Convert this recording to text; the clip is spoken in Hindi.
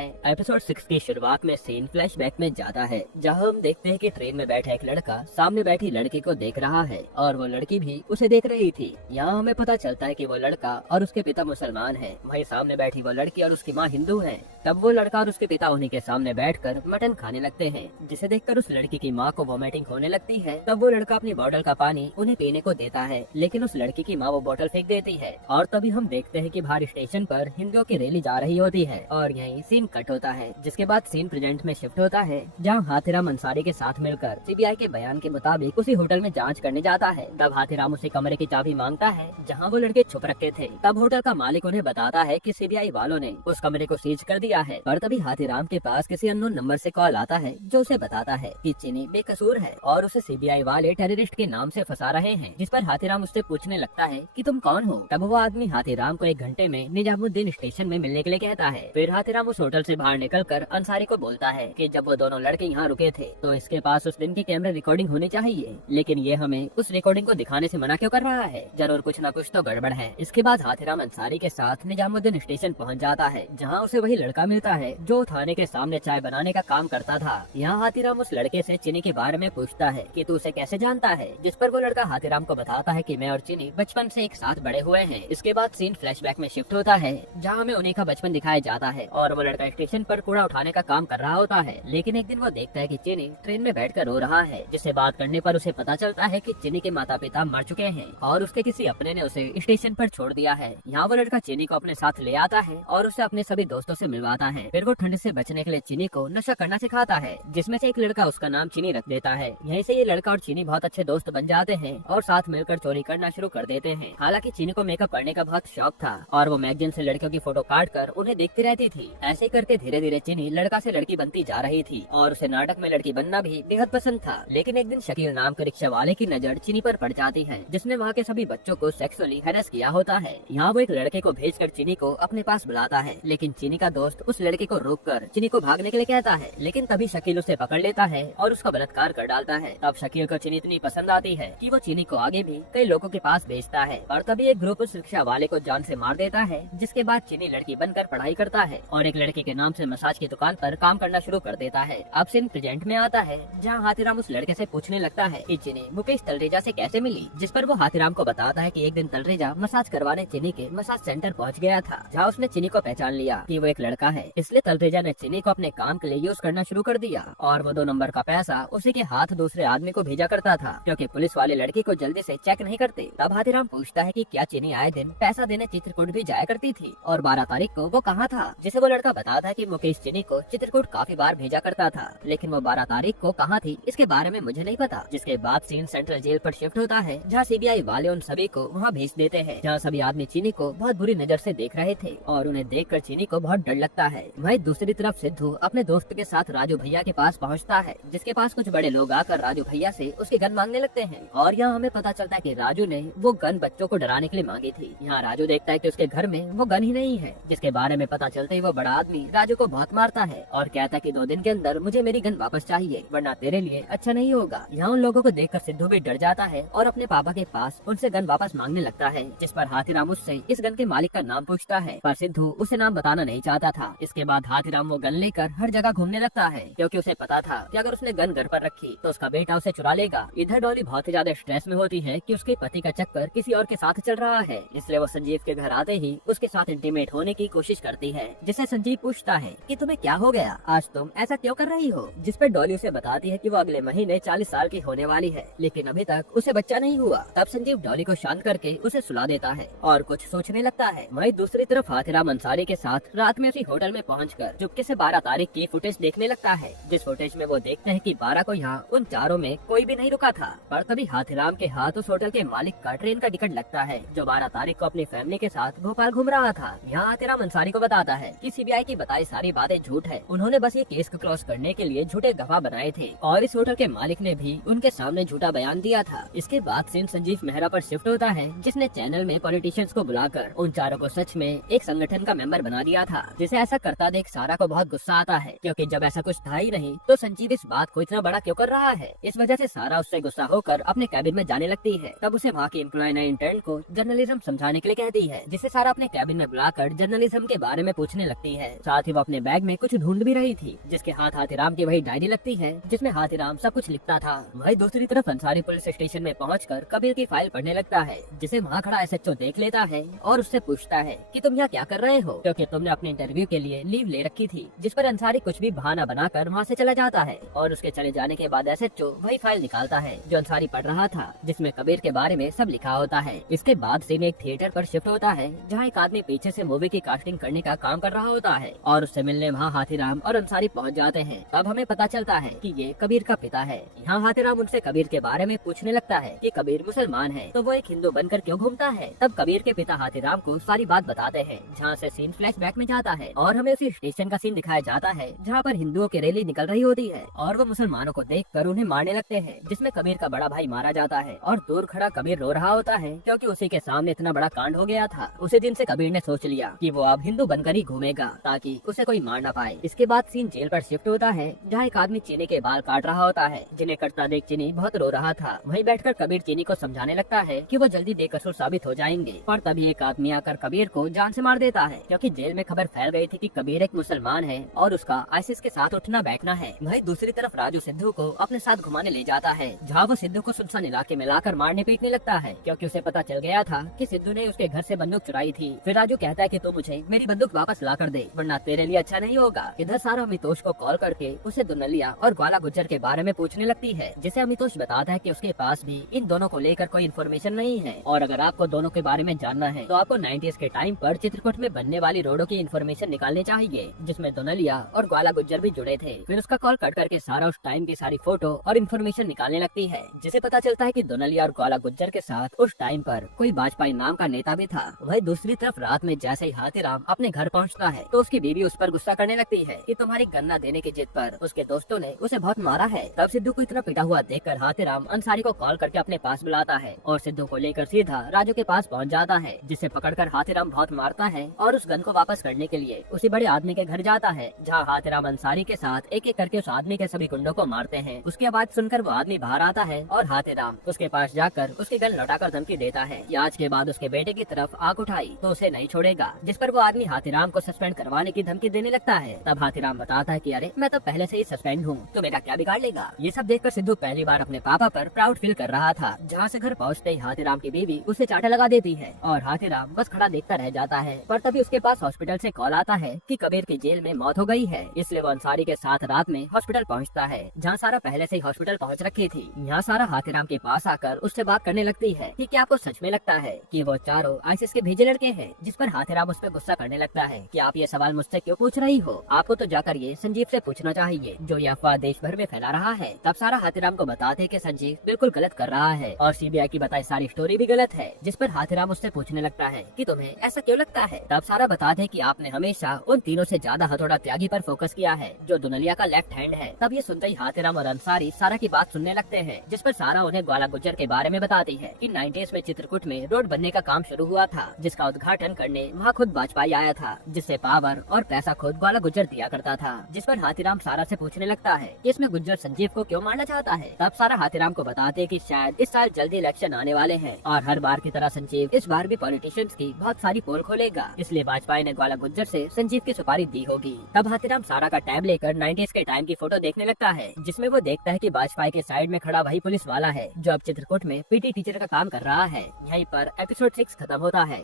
एपिसोड 6 की शुरुआत में सीन फ्लैशबैक में जाता है, जहां हम देखते हैं कि ट्रेन में बैठा एक लड़का सामने बैठी लड़की को देख रहा है और वो लड़की भी उसे देख रही थी। यहाँ हमें पता चलता है कि वो लड़का और उसके पिता मुसलमान हैं, वहीं सामने बैठी वो लड़की और उसकी माँ हिंदू है। तब वो लड़का और उसके पिता उन्हीं के सामने बैठकर मटन खाने लगते हैं, जिसे देखकर उस लड़की की माँ को वोमिटिंग होने लगती है। तब वो लड़का अपनी बोतल का पानी उन्हें पीने को देता है, लेकिन उस लड़की की माँ वो बोतल फेंक देती है। और तभी हम देखते हैं कि बाहर स्टेशन पर हिंदुओं की रैली जा रही होती है और यहीं सीन कट होता है, जिसके बाद सीन प्रेजेंट में शिफ्ट होता है, जहां हाथीराम अंसारी के साथ मिलकर सीबीआई के बयान के मुताबिक उसी होटल में जांच करने जाता है। तब हाथीराम उसे कमरे की चाबी मांगता है जहां वो लड़के छुप रखे थे। तब होटल का मालिक उन्हें बताता है कि सीबीआई वालों ने उस कमरे को सीज कर दिया है। पर तभी हाथीराम के पास किसी अननोन नंबर से कॉल आता है, जो उसे बताता है कि चीनी बेकसूर है और उसे सीबीआई वाले टेररिस्ट के नाम से फंसा रहे हैं। जिस पर हाथीराम उससे पूछने लगता है कि तुम कौन हो। तब वो आदमी हाथीराम को 1 घंटे में निजामुद्दीन स्टेशन में मिलने के लिए कहता है। फिर हाथीराम उस होटल से बाहर निकलकर अंसारी को बोलता है कि जब वो दोनों लड़के यहाँ रुके थे तो इसके पास उस दिन की कैमरा रिकॉर्डिंग होनी चाहिए, लेकिन ये हमें उस रिकॉर्डिंग को दिखाने से मना क्यों कर रहा है। जरूर कुछ न कुछ तो गड़बड़ है। इसके बाद हाथीराम अंसारी के साथ निजामुद्दीन स्टेशन पहुँच जाता है, जहाँ उसे वही लड़का मिलता है जो थाने के सामने चाय बनाने का काम करता था। यहाँ हाथीराम उस लड़के से चीनी के बारे में पूछता है कि तू उसे कैसे जानता है, जिस पर वो लड़का हाथीराम को बताता है कि मैं और चीनी बचपन से एक साथ बड़े हुए हैं। इसके बाद सीन फ्लैशबैक में शिफ्ट होता है, जहाँ हमें उन्हीं का बचपन दिखाया जाता है और वो लड़का स्टेशन पर कूड़ा उठाने का काम कर रहा होता है। लेकिन एक दिन वो देखता है कि चीनी ट्रेन में बैठकर रो रहा है, जिससे बात करने पर उसे पता चलता है कि चीनी के माता पिता मर चुके हैं और उसके किसी अपने ने उसे स्टेशन पर छोड़ दिया है। यहाँ वो लड़का चीनी को अपने साथ ले आता है और उसे अपने सभी दोस्तों से मिलवाता है। फिर वो ठंड से बचने के लिए चीनी को नशा करना सिखाता है, जिसमें से एक लड़का उसका नाम चीनी रख देता है। यहीं से ये लड़का और चीनी बहुत अच्छे दोस्त बन जाते हैं और साथ मिलकर चोरी करना शुरू कर देते हैं। हालांकि चीनी को मेकअप करने का बहुत शौक था और वो मैगजीन से लड़कियों की फोटो काट कर उन्हें देखती रहती थी। ऐसे करके धीरे धीरे चीनी लड़का से लड़की बनती जा रही थी और उसे नाटक में लड़की बनना भी बेहद पसंद था। लेकिन एक दिन शकील नाम के रिक्शा वाले की नजर चीनी पर पड़ जाती है, जिसने वहाँ के सभी बच्चों को सेक्सुअली हैरेस किया होता है। यहाँ वो एक लड़के को भेजकर चीनी को अपने पास बुलाता है, लेकिन चीनी का दोस्त उस लड़के को रोककर चीनी को भागने के लिए कहता है। लेकिन तभी शकील उसे पकड़ लेता है और उसका बलात्कार कर डालता है। तब शकील को चीनी इतनी पसंद आती है कि वो चीनी को आगे भी कई लोगों के पास भेजता है और तभी एक ग्रुप उस रिक्शा वाले को जान से मार देता है। जिसके बाद चीनी लड़की बनकर पढ़ाई करता है और एक लड़के के नाम से मसाज की दुकान पर काम करना शुरू कर देता है। अब सीन प्रेजेंट में आता है, जहाँ हाथीराम उस लड़के से पूछने लगता है कि चीनी मुकेश तलरेजा से कैसे मिली, जिस पर वो हाथीराम को बताता है कि एक दिन तलरेजा मसाज करवाने चीनी के मसाज सेंटर पहुँच गया था, जहाँ उसने चीनी को पहचान लिया कि वो एक लड़का है। इसलिए तलरेजा ने चीनी को अपने काम के लिए यूज करना शुरू कर दिया और वो 2 नंबर का पैसा उसी के हाथ दूसरे आदमी को भेजा करता था, क्योंकि पुलिस वाले लड़की को जल्दी से चेक नहीं करते। तब हाथीराम पूछता है कि क्या चीनी आए दिन पैसा देने चित्रकूट भी जाया करती थी और 12 तारीख को वो कहाँ था, जिसे वो लड़का बताता है कि मुकेश चीनी को चित्रकूट काफी बार भेजा करता था, लेकिन वो 12 तारीख को कहाँ थी इसके बारे में मुझे नहीं पता। जिसके बाद सीन सेंट्रल जेल पर शिफ्ट होता है, जहाँ सीबीआई वाले उन सभी को वहाँ भेज देते हैं, जहाँ सभी आदमी चीनी को बहुत बुरी नजर से देख रहे थे और उन्हें देखकर चीनी को बहुत डर लगता है। वहीं दूसरी तरफ सिद्धू अपने दोस्त के साथ राजू भैया के पास पहुँचता है, जिसके पास कुछ बड़े लोग आकर राजू भैया से उसके गन मांगने लगते हैं और यहाँ हमें पता चलता है कि राजू ने वो गन बच्चों को डराने के लिए मांगी थी। यहाँ राजू देखता है कि उसके घर में वो गन ही नहीं है, जिसके बारे में पता चलते ही वो बड़ा आदमी राजू को बहुत मारता है और कहता है कि 2 दिन के अंदर मुझे मेरी गन वापस चाहिए, वरना तेरे लिए अच्छा नहीं होगा। यहाँ उन लोगों को देखकर सिद्धू भी डर जाता है और अपने पापा के पास उनसे गन वापस मांगने लगता है, जिस पर हाथीराम उससे इस गन के मालिक का नाम पूछता है, पर सिद्धू उसे नाम बताना नहीं चाहता था। इसके बाद हाथीराम वो गन लेकर हर जगह घूमने लगता है, क्योंकि उसे पता था कि अगर उसने गन घर पर रखी तो उसका बेटा उसे चुरा लेगा। इधर डॉली बहुत ही ज्यादा स्ट्रेस में होती है कि उसके पति का चक्कर किसी और के साथ चल रहा है, इसलिए वो संजीव के घर आते ही उसके साथ इंटीमेट होने की कोशिश करती है, जिसे संजीव पूछता है कि तुम्हें क्या हो गया, आज तुम ऐसा क्यों कर रही हो। जिस पर डॉली उसे बताती है कि वो अगले महीने 40 साल की होने वाली है, लेकिन अभी तक उसे बच्चा नहीं हुआ। तब संजीव डॉली को शांत करके उसे सुला देता है और कुछ सोचने लगता है। वहीं दूसरी तरफ हाथीराम अंसारी के साथ रात में उसी होटल में पहुंचकर चुपके से 12 तारीख की फुटेज देखने लगता है, जिस फुटेज में वो देखते हैं कि 12 को यहाँ उन चारों में कोई भी नहीं रुका था। पर तभी हाथीराम के हाथ उस होटल के मालिक का ट्रेन का टिकट लगता है, जो 12 तारीख को अपनी फैमिली के साथ भोपाल घूम रहा था। यहाँ हाथीराम अंसारी को बताता है कि सीबीआई की बताई सारी बातें झूठ है, उन्होंने बस ये केस को क्रॉस करने के लिए झूठे गवाह बनाए थे और इस होटल के मालिक ने भी उनके सामने झूठा बयान दिया था। इसके बाद सीन संजीव मेहरा पर शिफ्ट होता है, जिसने चैनल में पॉलिटिशियंस को बुलाकर उन चारों को सच में एक संगठन का मेंबर बना दिया था, जिसे ऐसा करता देख सारा को बहुत गुस्सा आता है, क्योंकि जब ऐसा कुछ था ही नहीं तो संजीव इस बात को इतना बड़ा क्यों कर रहा है। इस वजह से सारा उससे गुस्सा होकर अपने कैबिन में जाने लगती है। तब उसे वहाँ की एम्प्लॉय नए इंटर्न को जर्नलिज्म समझाने के लिए कहती है, जिसे सारा अपने कैबिन में बुलाकर जर्नलिज्म के बारे में पूछने लगती है। साथ ही वो अपने बैग में कुछ ढूंढ भी रही थी, जिसके हाथ हाथीराम की वही डायरी लगती है जिसमें हाथीराम सब कुछ लिखता था। वही दूसरी तरफ अंसारी पुलिस स्टेशन में पहुंचकर कबीर की फाइल पढ़ने लगता है, जिसे वहाँ खड़ा एसएचओ देख लेता है और उससे पूछता है कि तुम यहाँ क्या कर रहे हो, क्योंकि तुमने अपने इंटरव्यू के लिए लीव ले रखी थी। जिस पर अंसारी कुछ भी बहाना बनाकर वहाँ से चला जाता है और उसके चले जाने के बाद एसएचओ वही फाइल निकालता है जो अंसारी पढ़ रहा था, जिसमें कबीर के बारे में सब लिखा होता है। इसके बाद सीन एक थिएटर पर शिफ्ट होता है, जहाँ एक आदमी पीछे से मूवी की कास्टिंग करने का काम कर रहा होता है और उससे मिलने वहाँ हाथीराम और अंसारी पहुँच जाते हैं। तब हमें पता चलता है कि ये कबीर का पिता है। यहाँ हाथीराम उनसे कबीर के बारे में पूछने लगता है कि कबीर मुसलमान है तो वो एक हिंदू बनकर क्यों घूमता है। तब कबीर के पिता हाथीराम को सारी बात बताते हैं, जहाँ से सीन फ्लैशबैक में जाता है और हमें उसी स्टेशन का सीन दिखाया जाता है जहाँ पर हिंदुओं की रैली निकल रही होती है और वो मुसलमानों को देखकर उन्हें मारने लगते हैं, जिसमें कबीर का बड़ा भाई मारा जाता है और दूर खड़ा कबीर रो रहा होता है क्योंकि उसी के सामने इतना बड़ा कांड हो गया था। उसी दिन से कबीर ने सोच लिया कि वो अब हिंदू बनकर ही घूमेगा ताकि उसे कोई मार न पाए। इसके बाद सीन जेल पर शिफ्ट होता है, जहाँ एक आदमी चीनी के बाल काट रहा होता है, जिन्हें कटता देख चीनी बहुत रो रहा था। वहीं बैठकर कबीर चीनी को समझाने लगता है कि वो जल्दी बेकसूर साबित हो जाएंगे, पर तभी एक आदमी आकर कबीर को जान से मार देता है, क्योंकि जेल में खबर फैल गई थी कि कबीर एक मुसलमान है और उसका आईसिस के साथ उठना बैठना है। वहीं दूसरी तरफ राजू सिद्धू को अपने साथ घुमाने ले जाता है, जहाँ वो सिद्धू को सुनसान इलाके में लाकर मारने पीटने लगता है, क्योंकि उसे पता चल गया था कि सिद्धू ने उसके घर से बंदूक चुराई थी। फिर राजू कहता है कि तू मुझे मेरी बंदूक वापस ला कर दे, वरना तेरे लिए अच्छा नहीं होगा। इधर सारा अमितोष को कॉल करके उसे दुनलिया और ग्वाला गुज्जर के बारे में पूछने लगती है, जिसे अमितोष बताता है कि उसके पास भी इन दोनों को लेकर कोई इन्फॉर्मेशन नहीं है और अगर आपको दोनों के बारे में जानना है तो आपको 90s के टाइम पर चित्रकूट में बनने वाली रोडों की इन्फॉर्मेशन निकालनी चाहिए, जिसमें दुनलिया और ग्वाला गुज्जर भी जुड़े थे। फिर उसका कॉल कट करके सारा उस टाइम की सारी फोटो और इन्फॉर्मेशन निकालने लगती है, जिसे पता चलता है कि दुनलिया और ग्वाला गुज्जर के साथ उस टाइम पर कोई वाजपेयी नाम का नेता भी था। वही दूसरी तरफ रात में जैसे ही हाथीराम अपने घर पहुंचता है तो उसकी बीवी उस पर गुस्सा करने लगती है कि तुम्हारी गन्ना देने की जिद पर उसके दोस्तों ने उसे बहुत मारा है। तब सिद्धू को इतना पिटा हुआ देखकर हाथीराम अंसारी को कॉल करके अपने पास बुलाता है और सिद्धू को लेकर सीधा राजू के पास पहुंच जाता है, जिसे पकड़कर हाथीराम बहुत मारता है और उस गन को वापस करने के लिए उसी बड़े आदमी के घर जाता है, जहाँ हाथीराम अंसारी के साथ एक एक करके उस आदमी के सभी गुंडों को मारते हैं। उसकी आवाज सुनकर वो आदमी बाहर आता है और हाथीराम उसके पास जाकर उसकी गन लौटाकर धमकी देता है कि आज के बाद उसके बेटे की तरफ आंख उठाई तो उसे नहीं छोड़ेगा, जिस पर वो आदमी हाथीराम को सस्पेंड करवाने की धमकी देने लगता है। तब हाथीराम बताता है कि अरे मैं तो पहले से ही सस्पेंड हूँ, तो मेरा क्या बिगाड़ लेगा। ये सब देखकर सिद्धू पहली बार अपने पापा पर प्राउड फील कर रहा था, जहाँ से घर पहुँचते ही हाथीराम की बीवी उसे चाटा लगा देती है और हाथीराम बस खड़ा देखता रह जाता है। पर तभी उसके पास हॉस्पिटल से कॉल आता है कि कबीर की जेल में मौत हो गई है, इसलिए वो अंसारी के साथ रात में हॉस्पिटल पहुँचता है, जहाँ सारा पहले से ही हॉस्पिटल पहुँच रखी थी। यहाँ सारा हाथीराम के पास आकर उससे बात करने लगती है कि क्या आपको सच में लगता है कि वो चारों आईसिस के भेजे लड़के हैं, जिस पर हाथीराम उस पर गुस्सा करने लगता है कि आप ये सवाल मुझसे क्यों पूछ रही हो, आपको तो जाकर ये संजीव से पूछना चाहिए जो ये अफवाह देश भर में फैला रहा है। तब सारा हाथीराम को बताते कि संजीव बिल्कुल गलत कर रहा है और सीबीआई की बताई सारी स्टोरी भी गलत है, जिस पर हाथीराम उससे पूछने लगता है कि तुम्हें ऐसा क्यों लगता है। तब सारा बताते कि आपने हमेशा उन तीनों से ज्यादा हथौड़ा त्यागी पर फोकस किया है, जो दुनलिया का लेफ्ट हैंड है। तब ये सुनते ही हाथीराम और अंसारी सारा की बात सुनने लगते हैं, जिस पर सारा उन्हें ग्वाला गुज्जर के बारे में बताती है कि 90s में चित्रकूट में रोड बनने का काम शुरू हुआ था, जिसका उद्घाटन करने वहाँ खुद वाजपेयी आया था, जिससे पावर और पैसा खुद ग्वाला गुज्जर दिया करता था। जिस पर हाथीराम सारा से पूछने लगता है कि इसमें गुज्जर संजीव को क्यों मारना चाहता है। तब सारा हाथीराम को बताते कि शायद इस साल जल्दी इलेक्शन आने वाले हैं और हर बार की तरह संजीव इस बार भी पॉलिटिशियंस की बहुत सारी पोल खोलेगा, इसलिए वाजपेयी ने ग्वाला गुज्जर से संजीव की सुपारी दी होगी। तब हाथीराम सारा का टैब लेकर 90s के टाइम की फोटो देखने लगता है, जिसमें वो देखता है कि वाजपेयी के साइड में खड़ा वही पुलिस वाला है जो अब चित्रकूट में पीटी टीचर का काम कर रहा है। यहीं पर एपिसोड 6 खत्म होता है।